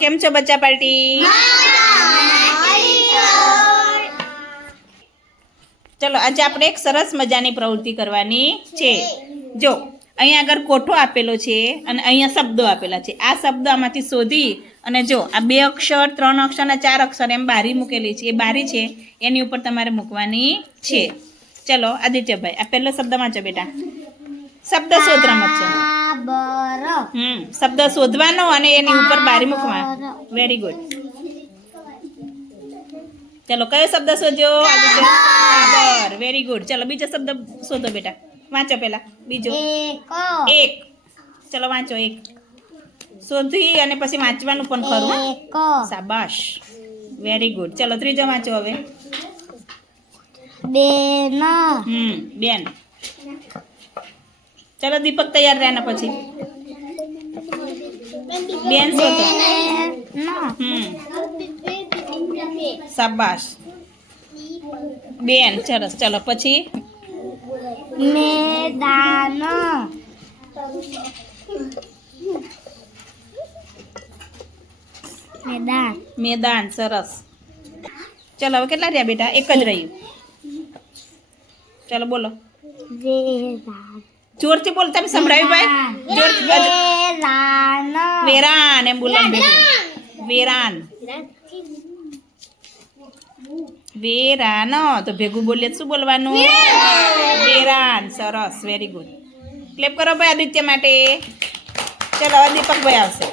કેમ છો બચ્ચા પાર્ટી? ચલો, આજે આપણે એક સરસ મજાની પ્રવૃત્તિ કરવાની છે. જો, અહીંયા આગળ કોઠો આપેલો છે અને અહીંયા શબ્દો આપેલા છે. આ શબ્દો આમાંથી શોધી અને જો, આ બે અક્ષર, ત્રણ અક્ષર અને ચાર અક્ષર એમ બારી મૂકેલી છે. એ બારી છે, એની ઉપર તમારે મૂકવાની છે. ચલો, આદિત્યભાઈ, આ પહેલો શબ્દ વાંચો બેટા. શબ્દ શોધ રમત છે બર હમ શબ્દ શોધવાનો અને એની ઉપર બારી મૂકવા. વેરી ગુડ ચલો કયો શબ્દ શોધ્યો? બરાબર વેરી ગુડ ચલો બીજો શબ્દ શોધો બેટા. વાંચો પહેલા. બીજો. એક. એક. ચલો વાંચો એક. શોધી અને પછી વાંચવાનું પણ ખરું શાબાશ. વેરી ગુડ ચલો ત્રીજો વાંચો હવે. બેન. હમ બેન. ચલો દીપક તૈયાર રહ્યા પછી. બેન શાબાશ. બેન સરસ. ચલો પછી. મેદાન. મેદાન. મેદાન સરસ. ચલો હવે કેટલા રહ્યા બેટા? એક જ રહ્યું. ચલો બોલો. જોરથી બોલ તમે સંભળાવ્યું ભાઈ? વેરાન. એમ બોલો. વેરાન. વેરાન તો ભેગું બોલીએ શું બોલવાનું? વેરાન. સરસ. વેરી ગુડ ક્લેપ કરો ભાઈ આદિત્ય માટે. ચલો હવે દીપકભાઈ આવશે.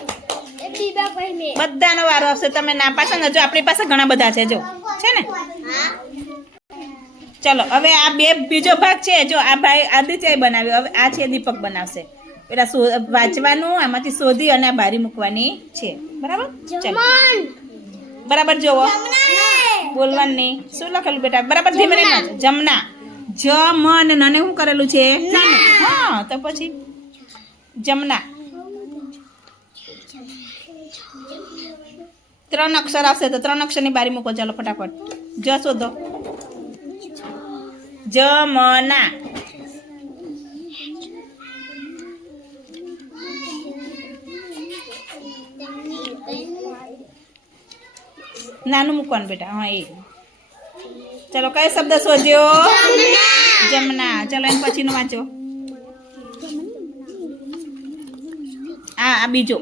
બધાનો વારો આવશે. તમે ના પાડશો ને જો આપણી પાસે ઘણા બધા છે જો. છે ને? ચલો હવે આ બે બીજો ભાગ છે જો આ ભાઈ આદિત્ય બનાવ્યો હવે આ છે દીપક બનાવશે. પેલા શો- વાંચવાનું આમાંથી શોધી અને આ બારી મૂકવાની છે. બરાબર? ચલો. બરાબર જોવો. બોલવાનું નહીં. શું લખેલું બેટા? બરાબર ધીમે રહીને જમના. જ મન નને શું કરેલું છે? હા તો પછી? જમના. ત્રણ અક્ષર આવશે તો ત્રણ અક્ષરની બારી મૂકો. ચાલો ફટાફટ. જ શોધો. જમના. નાનું મૂકવાનું બેટા હા એ. ચલો કયો શબ્દ શોધ્યો? જમના. ચલો એમ પછીનું વાંચો. આ બીજો.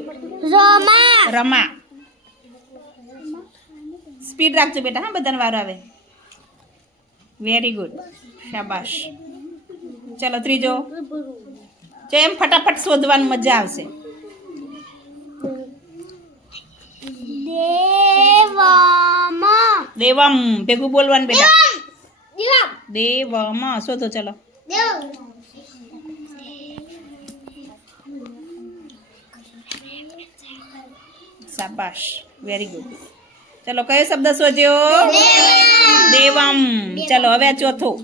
રમા. રમા. સ્પીડ રાખજો બેટા હા બધાને વારો આવે. વેરી ગુડ શાબાશ ચલો ત્રીજો. જો એમ ફટાફટ શોધવાની મજા આવશે. દેવમ. ભેગું બોલવાનું બેટા. દેવમ. શોધો ચલો. શાબાશ. વેરી ગુડ ચલો કયો શબ્દ શોધ્યો? દેવમ. ચલો હવે ચોથું.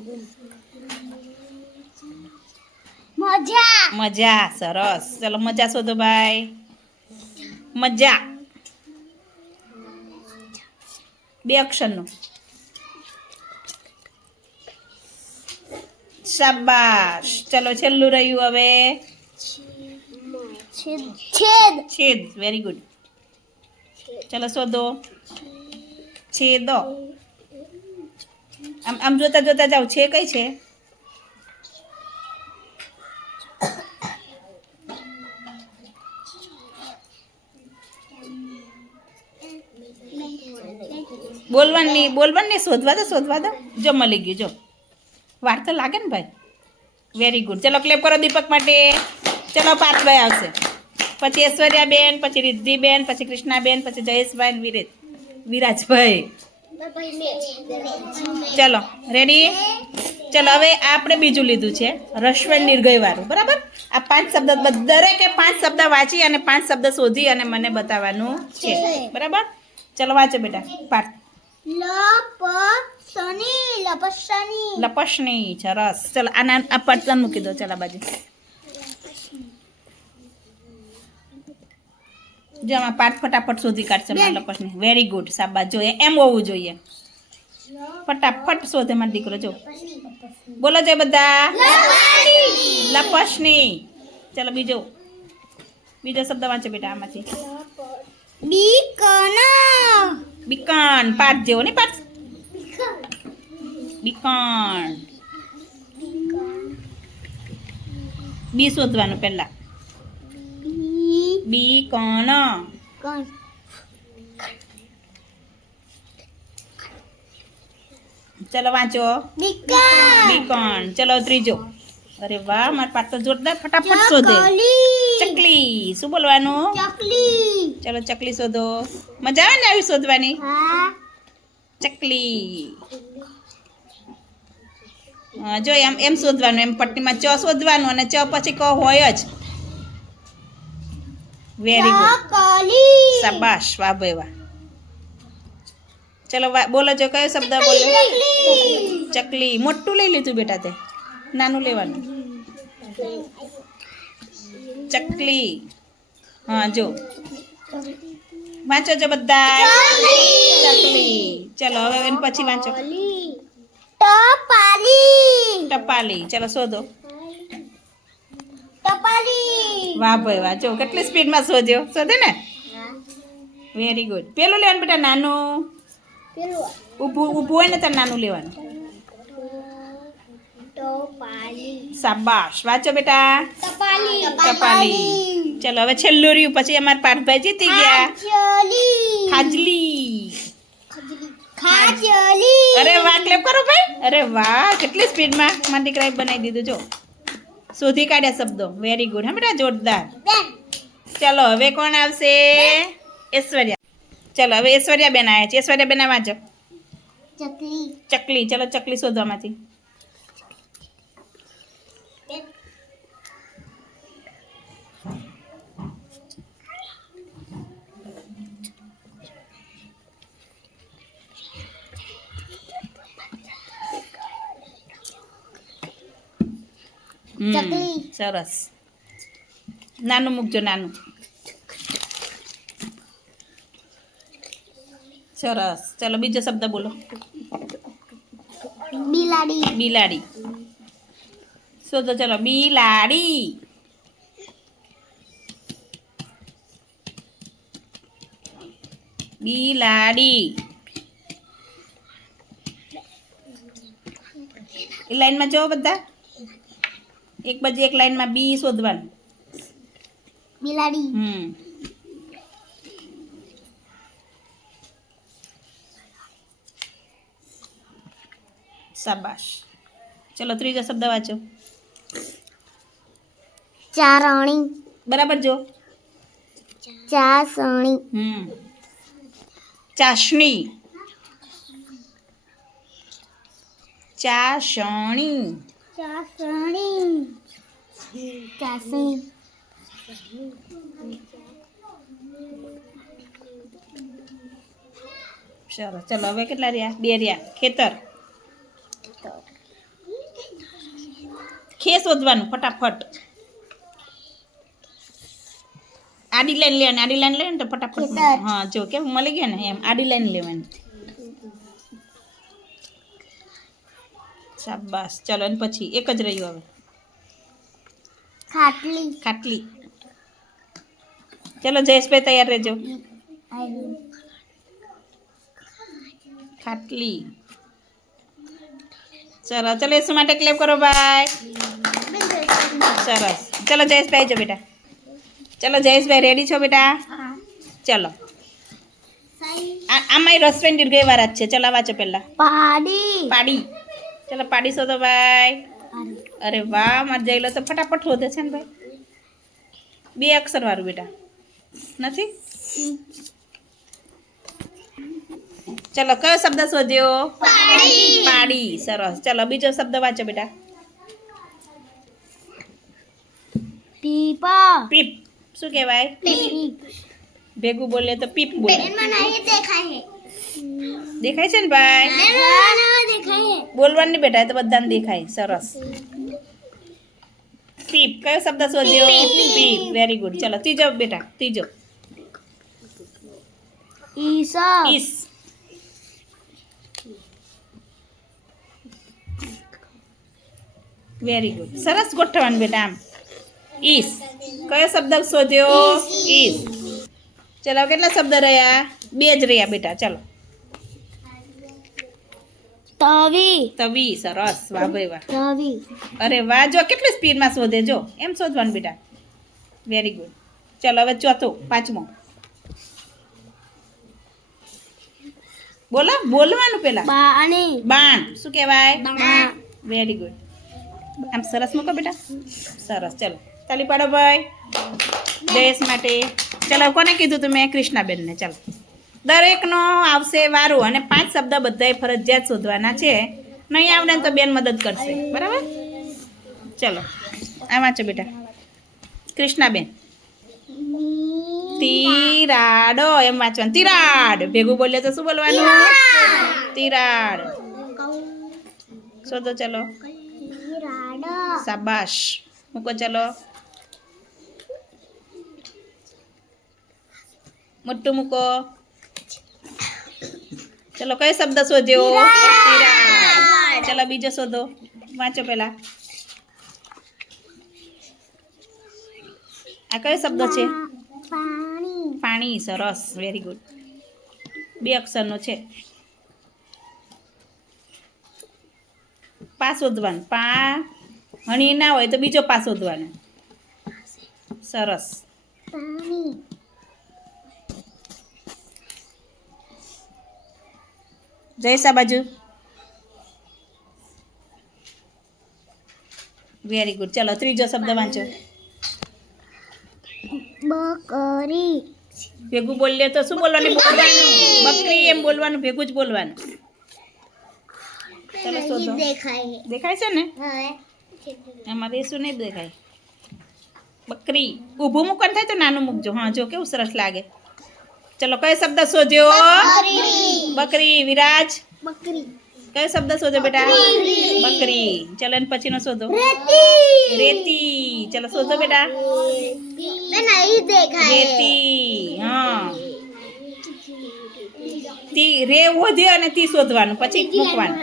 મજા. મજા સરસ. ચલો મજા શોધો ભાઈ. મજા. બે અક્ષરનું. શાબાશ. ચલો છેલ્લું રહ્યું હવે. છેદ. છેદ. વેરી ગુડ ચલો શોધો. છેદો. આમ આમ જોતા જોતા જાઓ. છે કઈ છે? બોલવાની બોલવાનું શોધવા દો શોધવા દો. જો મળી ગયું, જો. વાર તો લાગે ને ભાઈ. વેરી ગુડ ચલો ક્લેપ કરો દીપક માટે. ચલો પાર્થભાઈ આવશે. પછી ઐશ્વર્યાબેન પછી રિદ્ધિબેન પછી કૃષ્ણાબેન પછી જયેશભાઈ વિરેજ વિરાજભાઈ. ચલો રેડી ચલો હવે આપણે બીજું લીધું છે રશ્વન નિર્ગય વાળું બરાબર? આ પાંચ શબ્દ દરેકે પાંચ શબ્દ વાંચી અને પાંચ શબ્દ શોધી અને મને બતાવવાનું છે બરાબર? ચલો વાંચો બેટા પાર્થ. લપસની સરસ. ચલો આના આ પડતન મૂકી દો ચલા બાજુ. જો આમાં પાઠ ફટાફટ શોધી કાઢશે મારા લપસણી વેરી ગુડ સાબાદ જો એમ હોવું જોઈએ. ફટાફટ શોધે મારો દીકરો જો. બોલો જો બધા. લપસણી. ચલો બીજો. બીજો શબ્દ વાંચો બેટા આમાંથી. બીકન. બીકણ પાઠ જેવો ને પાઠ બીકણ બી શોધવાનું પહેલા. બીકણ કોણ? ચલો વાંચો. બીકોણ ચલો ત્રીજો. અરે વાહ મારા તો જોરદાર ફટાફટ શોધે. ચકલી. શું બોલવાનું? ચકલી. ચલો ચકલી શોધો. મજા આવે ને આવી શોધવાની? હા. ચકલી. જો એમ એમ શોધવાનું એમ પટ્ટીમાં ચ શોધવાનું અને ચ પછી ક હોય જ. વેરી ગુડ શાબાશ વાહ ભાઈ વાહ. ચલો બોલો જો કયો શબ્દ બોલો? ચકલી. મોટું લઈ લીધું બેટા તે. નાનું લેવાનું. ચકલી. હા જો. વાંચો જો બધા ચકલી. ચલો હવે પછી વાંચો. ટપાલી. ટપાલી. ચલો શોધો. ટપાલી. વાહ ભાઈ વાહ. જો કેટલી સ્પીડમાં શોધ્યો. શોધે ને? વેરી ગુડ પેલું લેવાનું બેટા નાનું? ઊભું ઊભું હોય ને તારે નાનું લેવાનું. સાબાશ શાબાશ. વાંચો બેટા. ટપાલી. ટપાલી. ચલો હવે છેલ્લું રહ્યું. પછી અમારા પાર્થભાઈ જીતી ગયા. ખાજલી. ખાજલી. ખાજલી. અરે વાહ ક્લેપ કરો ભાઈ. અરે વાહ કેટલી સ્પીડમાં મારા દીકરાએ બનાવી દીધું. જો. શોધી કાઢ્યા શબ્દો. વેરી ગુડ હા બેટા જોરદાર. ચલો હવે કોણ આવશે? ઐશ્વર્યા. ચલો હવે ઐશ્વર્યા બેન આવ્યા છે. ઐશ્વર્યા બેન વાંચો ચકલી. ચકલી. ચલો ચકલી શોધવામાંથી સરસ નાનું મૂકજો નાનું સરસ ચલો બીજો શબ્દ બોલો બિલાડી બિલાડી શોધો ચલો બિલાડી બિલાડી લાઈનમાં જો બધા એક બાજુ એક લાઈનમાં બી શોધવાનું. બિલાડી. હમ. શાબાશ. ચલો ત્રીજો શબ્દ વાંચો. ચારણી. બરાબર જો. ચાસણી. હમ. ચાસણી. ચાસણી. ચાસણી. ચાસણી. ચલો ચલો હવે કેટલા રહ્યા? બે રહ્યા. ખેતર. ખે શોધવાનું ફટાફટ. આડી લાઈન લેવાની આડી લાઈન લે ને તો ફટાફટ. હા જો કેમ મળી ગયા ને એમ. આડી લાઈન લેવાની. શાબાશ ચલો અને પછી એક જ રહ્યું હવે. ખાટલી. ખાટલી. ચલો જયેશભાઈ તૈયાર રહેજો. ખાટલી. ચલો ચલો એસુ માટે ક્લેપ કરો ભાઈ સરસ. ચલો જયેશભાઈ જો બેટા. ચલો જયેશભાઈ રેડી છો બેટા? ચલો. આ- આમાંય રસવેન દીર્ઘય વાર જ છે. ચલો આ વાંચો પહેલા. પાડી. પાડી. ચલો પાડી શોધો ભાઈ અરે વાહ મારે જઈલો તો ફટાફટ શોધે છે ને ભાઈ બે અક્ષર વાળું બેટા નથી ચલો કયો શબ્દ શોધ્યો પાડી સરસ ચલો બીજો શબ્દ વાંચો બેટા પીપા પીપ શું કહેવાય ભેગું બોલે તો પીપ બોલે દેખાય દેખાય છે ને ભાઈ દેખાય બોલવાનું નહીં બેટા એ તો બધાને દેખાય સરસ પીપ કયો શબ્દ શોધ્યો પીપ વેરી ગુડ ચલો ત્રીજો બેટા ત્રીજો ઈસા ઈસ વેરી ગુડ સરસ ગોઠવવાનું બેટા આમ ઈસ કયો શબ્દ શોધ્યો ઈસ ચલો કેટલા શબ્દ રહ્યા બે જ રહ્યા બેટા ચલો તવી. તવી સરસ. વાહ ભાઈ વાહ. તવી. અરે વાહ જો કેટલી સ્પીડમાં શોધે જો. એમ શોધવાનું બેટા. વેરી ગુડ ચલો હવે ચોથો પાંચમો. બોલો બોલવાનું પેલા. બાણી. બાણ. શું કહેવાય? વેરી ગુડ આમ સરસ મૂકો બેટા. સરસ ચલો. તાલી પાડો ભાઈ. દેશ માટે. ચલો કોને કીધું તમે કૃષ્ણાબેનને. ચલો. દરેકનો આવશે વારું અને પાંચ શબ્દ બધાએ ફરજિયાત શોધવાના છે. નહીં આવડે તો બેન મદદ કરશે. બરાબર? ચલો, આ વાંચો બેટા. કૃષ્ણાબેન. તિરાડો, એમ વાંચવાનું. તિરાડ. ભેગું બોલ્યો તો શું બોલવાનું? તિરાડ. શોધો ચલો. શાબાશ. મૂકો ચલો. મોટું મૂકો. ચલો કયો શબ્દ શોધ્યો? ચલો બીજો શોધો. વાંચો પેલા આ કયો શબ્દ છે? પાણી. પાણી સરસ વેરી ગુડ બે અક્ષરનો છે. પા શોધવાનું. પા હણી ના હોય તો બીજો પા શોધવાનો. સરસ. પાણી. જય બાજુ વેરી ગુડ ચલો ત્રીજો શબ્દ વાંચો. બકરી. ભેગું બોલીએ તો શું બોલવાનું? બોલવાનું બકરી એમ બોલવાનું ભેગું જ બોલવાનું. ચલો શોધો. દેખાય. દેખાય છે ને? એમાં દેશું નહીં દેખાય. બકરી. ઊભું મૂકવાનું થાય તો નાનું મૂકજો. હા જો કેવું સરસ લાગે. ચલો કયો શબ્દ શોધ્યો? બકરી. વિરાજ? બકરી. કયો શબ્દ શોધ્યો બેટા? બકરી. ચલો એને પછીનો શોધો. રેતી. રેતી. ચલો શોધો બેટા. રેતી. હા. તી રે વધે અને તી શોધવાનું. પછી મૂકવાનું.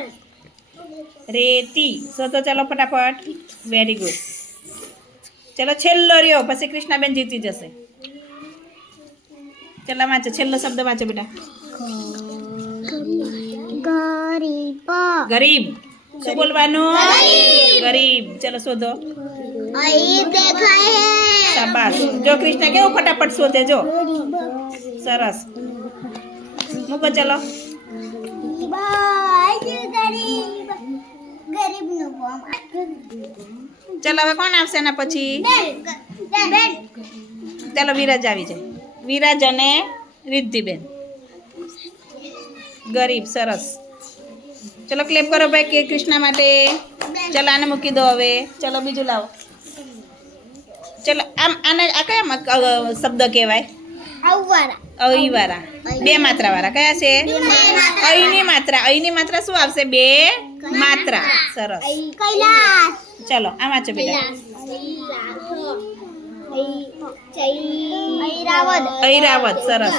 રેતી. શોધો ચલો ફટાફટ. વેરી ગુડ ચલો છેલ્લો રહ્યો. પછી કૃષ્ણાબેન જીતી જશે. ચલો વાંચો છેલ્લો શબ્દ વાંચો બેટા. ગરીબ. ગરીબ શું બોલવાનું? ગરીબ. ચલો શોધો. શાબાશ. જો કૃષ્ણ કેવું ફટાફટ શોધે જો. સરસ. મૂકો ચલો. ચલો હવે કોણ આવશે એના પછી? ચાલો વિરાજ આવી જાય. વિરાજ અને રિદ્ધિબેન. ગરીબ સરસ. ચલો ક્લેપ કરો ભાઈ કે કૃષ્ણા માટે. ચલો આને મૂકી દો હવે. ચલો બીજું લાવો. ચલો આમ આને આ કયા મ- અ, શબ્દ કહેવાય? આવવારા અહીવાળા બે માત્રાવાળા. કયા છે? અહીંની માત્રા. અહીંની માત્રા. શું આવશે બે? માત્રા. સરસ. કૈલાસ. ચલો આ વાંચો બેટા. ઐરાવત. સરસ.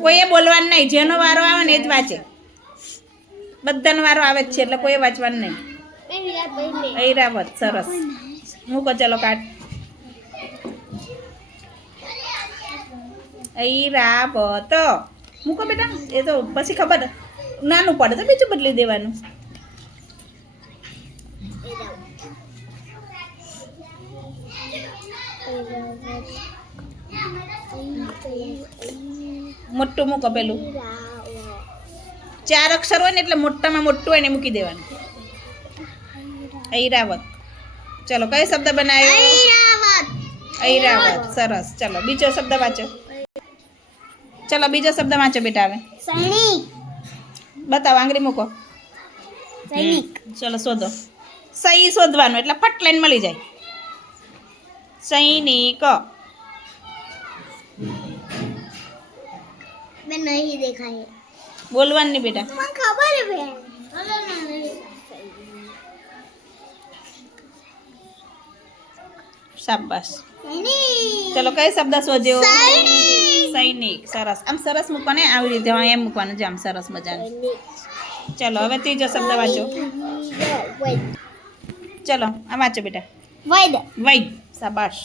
કોઈએ બોલવાનું નહીં, જેનો વારો આવે ને એ જ વાંચે. બધાનો વારો આવે જ છે, એટલે કોઈએ વાંચવાનું નહીં. ઐરાવત, સરસ. મૂકો, ચલો કાટ ઐરાવત. મૂકો બેટા, એ તો પછી ખબર. નાનું પડે તો બીજું બદલી દેવાનું. મોટું મૂકો પેલું. ચાર અક્ષર હોય ને એટલે મોટામાં મોટું હોય ને મૂકી દેવાનું. ઐરાવત. ચલો કયો શબ્દ બનાવ્યો ઐરાવત. સરસ. ચલો બીજો શબ્દ વાંચો. ચલો બીજો શબ્દ વાંચો બેટા હવે. સૈનિક. બતાવો આંગળી મૂકો. સૈનિક. ચલો શોધો. સહી શોધવાનું એટલે ફટ લાઈન મળી જાય. સૈનિક. નહીં દેખાય. બોલવાનું બેટા. મને ખબર શાબાશ. ચલો કઈ શબ્દ શોધ્યો? સૈનિક. સરસ. આમ સરસ મૂકવાને? આવી રીતે એમ મૂકવાનું છે આમ સરસ મજાનું. ચલો હવે ત્રીજો શબ્દ વાંચો. ચલો આ વાંચો બેટા. વૈદ વૈદ શાબાશ.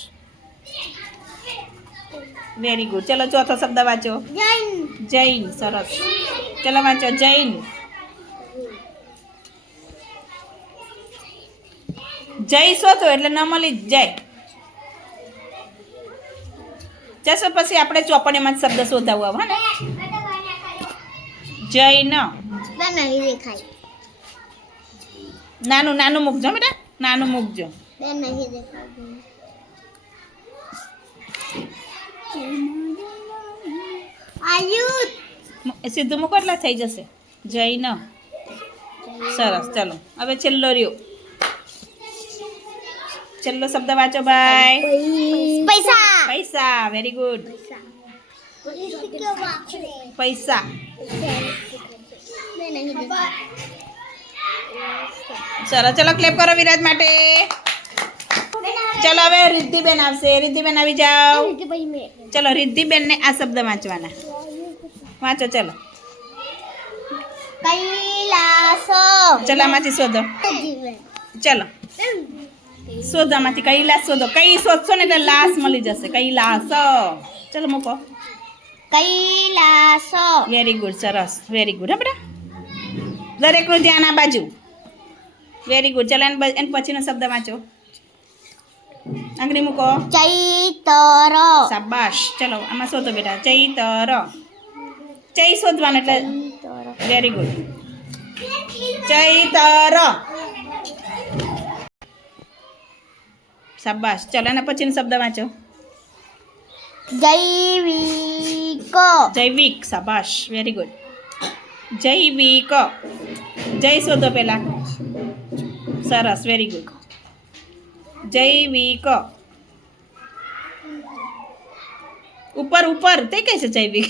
વેરી ગુડ ચલો ચોથો શબ્દ વાંચો. જૈન. સરસ. ચલો વાંચો. જૈન. જય શોધો એટલે ન મળી જાય. જશો પછી આપણે ચોપડીમાં શબ્દ શોધાવો હા ને? જૈન. ન નાનું નાનું મૂકજો, બેટા. નાનું મૂકજો. નહીં દેખાય. સીધું મૂકો એટલે થઈ જશે. જૈન. સરસ ચાલો. હવે છેલ્લો રહ્યો. છેલ્લો શબ્દ વાંચો ભાઈ. પૈસા. પૈસા વેરી ગુડ પૈસા. સરસ ચલો ક્લેપ કરો વિરાજ માટે. ચલો હવે રિદ્ધિબેન આવશે. રિદ્ધિબેન આવી જાઓ. ચલો રિદ્ધિબેન ને આ શબ્દ વાંચવાના. વાંચો ચલો. ચલો આમાંથી શોધો. ચલો. શોધો આમાંથી કૈલાસ શોધો. કઈ શોધશો ને એટલે લાશ મળી જશે. કૈલાસ. ચલો મૂકો. કૈલાસો. વેરી ગુડ સરસ. વેરી ગુડ હા બેટા. દરેકનું ધ્યાન આ બાજુ. વેરી ગુડ ચલો એને પછીનો શબ્દ વાંચો. આંગળી મૂકો. ચૈતર. શાબાશ. ચલો આમાં શોધો બેટા. ચૈતર. ચૈ શોધવાનું એટલે વેરી ગુડ ચૈતર. શાબાશ. ચલો એના પછીનો શબ્દ વાંચો. જૈવિક. જૈવિક. શાબાશ. વેરી ગુડ જૈવિક. જય શોધો પેલા. સરસ. વેરી ગુડ જૈવિક ઉપર ઉપર તે કઈ છે જૈવિક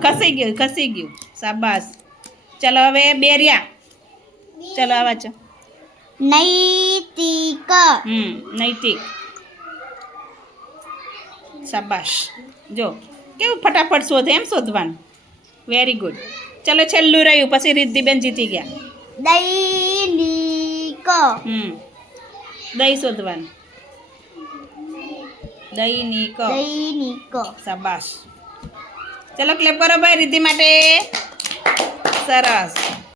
ખસી ગયું ખસી ગયું શાબાશ ચલો હવે બેરિયા ચલો આ વાંચો નૈતિક હમ નૈતિક શાબાશ જો કેવું ફટાફટ શોધે એમ શોધવાનું વેરી ગુડ ચલો છેલ્લું રહ્યું પછી રિદ્ધિબેન જીતી ગયા દૈનિક હમ દહીં શોધવાનું દૈનિક દૈનિક શાબાશ ચલો ક્લેપ કરો ભાઈ રિદ્ધિ માટે સરસ